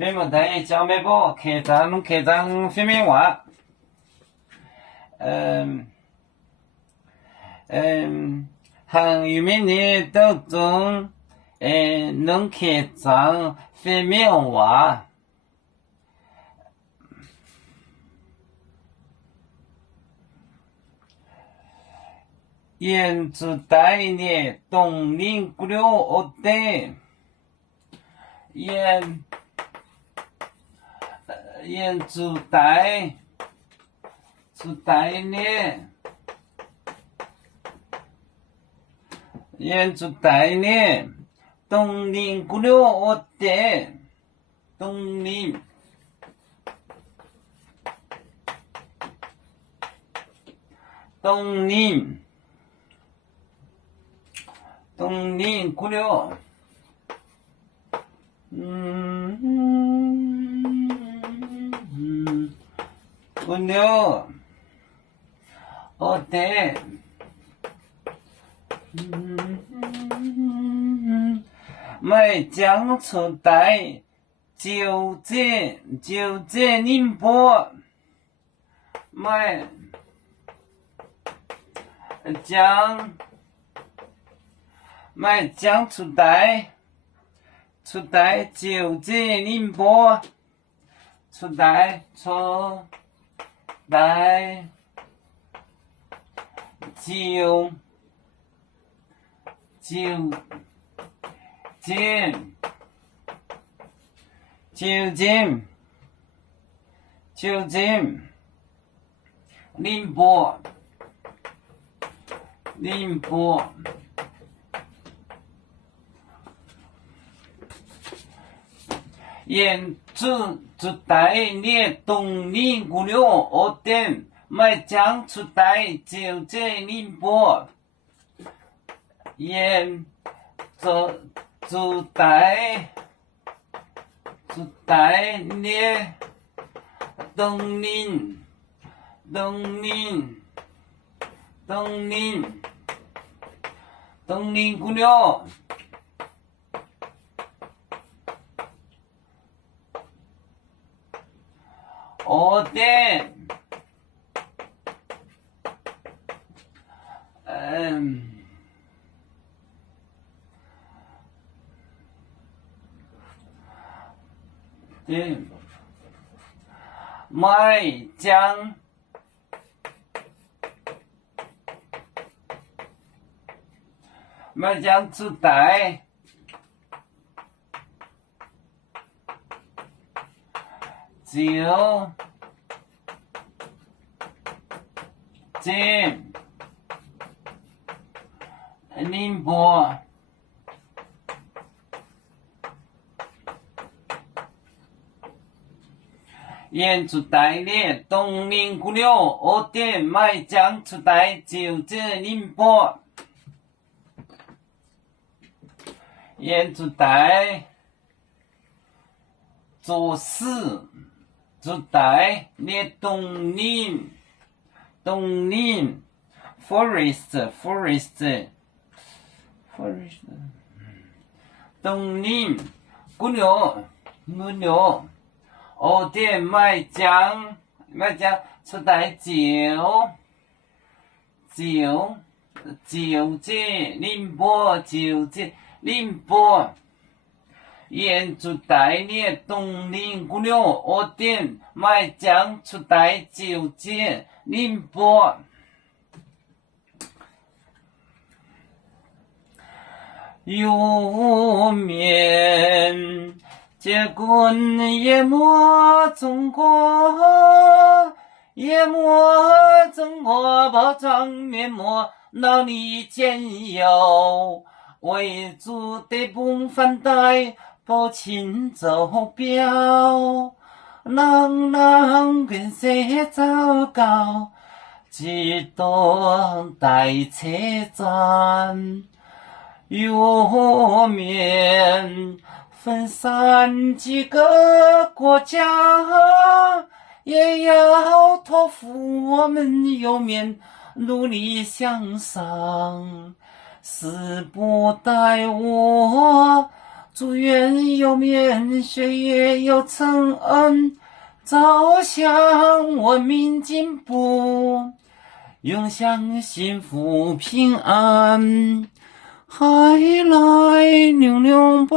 你们在小卖部开张方便话，很有名的当中，能开张方便话。演出带的东林古了乐队，演出带的东林古了乐队，东林古了，古了乐队，买将出带就这宁波，买将出带就这宁波，出带就近宁波，演出带的东宁古了乐队，买将出带就这宁波，演出带的东宁古了乐队，对，买将出带就这宁波，演出带的东宁古了乐队，买将出带就这宁波，演出带做事出带的东宁 forest 东宁古了乐队，买将出带就这宁波，演出带的东宁古了乐队，买将出带就这宁波。有面结棍淹没中国，包装面膜脑里兼有，为主的不反对不请走标，人跟谁糟糕，只当待车站。有面分散几个国家，也要托付我们有面努力向上，时不待我祝愿有免岁月有承恩，走向文明进步，永享幸福平安。海来牛牛吧。